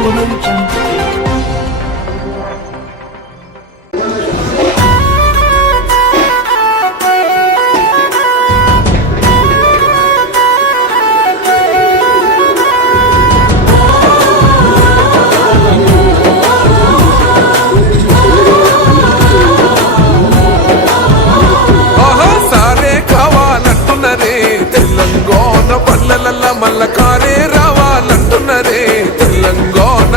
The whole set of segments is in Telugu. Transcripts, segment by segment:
我们。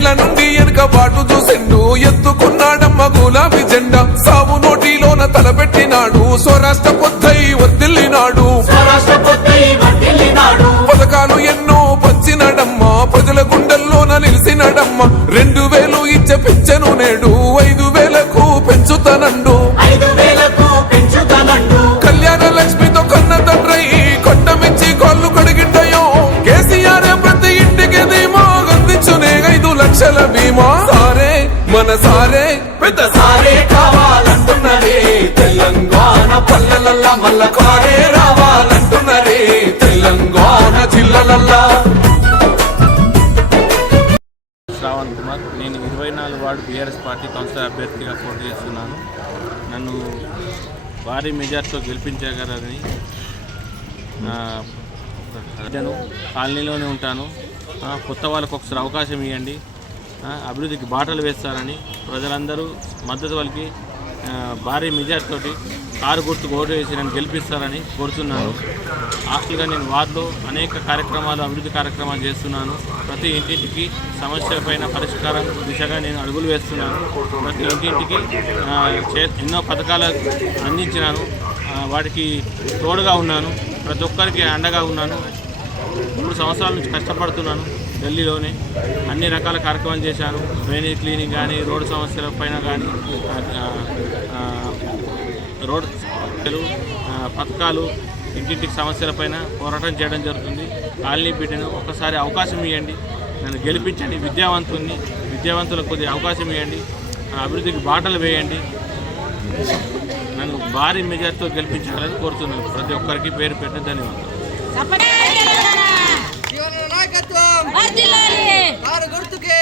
ఏండ్ల నుండి వెనుక బాటు చూసిండు. ఎత్తుకున్నాడమ్మ గులాబీ జెండా. సాగు నోటిలోన తలపెట్టినాడు స్వరాష్ట్ర పొద్దై వర్దిల్లినాడు పథకాలు ఎన్నో పంచినాడమ్మ. ప్రజల గుండెల్లోన నిలిచినాడమ్మ. పెద్ద సారే కావాలంటున్నరే. తెలంగాణ పల్లెలల్లా మల్ల కారే రావాలంటున్నరే. తెలంగాణ జిల్లలల్లా. శ్రావణ్ కుమార్. నేను ఇరవై నాలుగు వార్డు బీఆర్ఎస్ పార్టీ కౌన్సిలర్ అభ్యర్థిగా పోటీ చేస్తున్నాను. నన్ను భారీ మెజార్టీతో గెలిపించగలరని ఆ, నేను కాలనీలోనే ఉంటాను. ఆ, కొత్త వాళ్ళకు ఒకసారి అవకాశం ఇవ్వండి. అభివృద్ధికి బాటలు వేస్తారని ప్రజలందరూ మద్దతు వాళ్ళకి భారీ మెజార్టీతోటి కారు గుర్తుకు ఓటు వేసి నన్ను గెలిపిస్తారని కోరుతున్నాను ఆఖరిగా నేను వార్డులో అనేక కార్యక్రమాలు అభివృద్ధి కార్యక్రమాలు చేస్తున్నాను. ప్రతి ఇంటింటికి సమస్యలపైన పరిష్కారం దిశగా నేను అడుగులు వేస్తున్నాను. ప్రతి ఇంటింటికి చే- ఎన్నో పథకాలు అందించినాను. వాటికి తోడుగా ఉన్నాను. ప్రతి ఒక్కరికి అండగా ఉన్నాను. మూడు సంవత్సరాల నుంచి కష్టపడుతున్నాను. ఢిల్లీలోనే అన్ని రకాల కార్యక్రమాలు చేశాను. డ్రైనేజ్ క్లీనింగ్ కానీ రోడ్డు సమస్యల పైన కానీ రోడ్ సమస్యలు, పథకాలు ఇంటింటికి సమస్యలపైన పోరాటం చేయడం జరుగుతుంది. కాలనీ బిడ్డను ఒకసారి అవకాశం ఇవ్వండి. నన్ను గెలిపించండి. విద్యావంతుల్ని విద్యావంతులకు కొద్దిగా అవకాశం ఇవ్వండి. అభివృద్ధికి బాటలు వేయండి. నన్ను భారీ మెజార్టీతో గెలిపించాలని కోరుతున్నాను. ప్రతి ఒక్కరికి పేరు పెట్టిన ధన్యవాదాలు. ஆறு குருத்துக்கு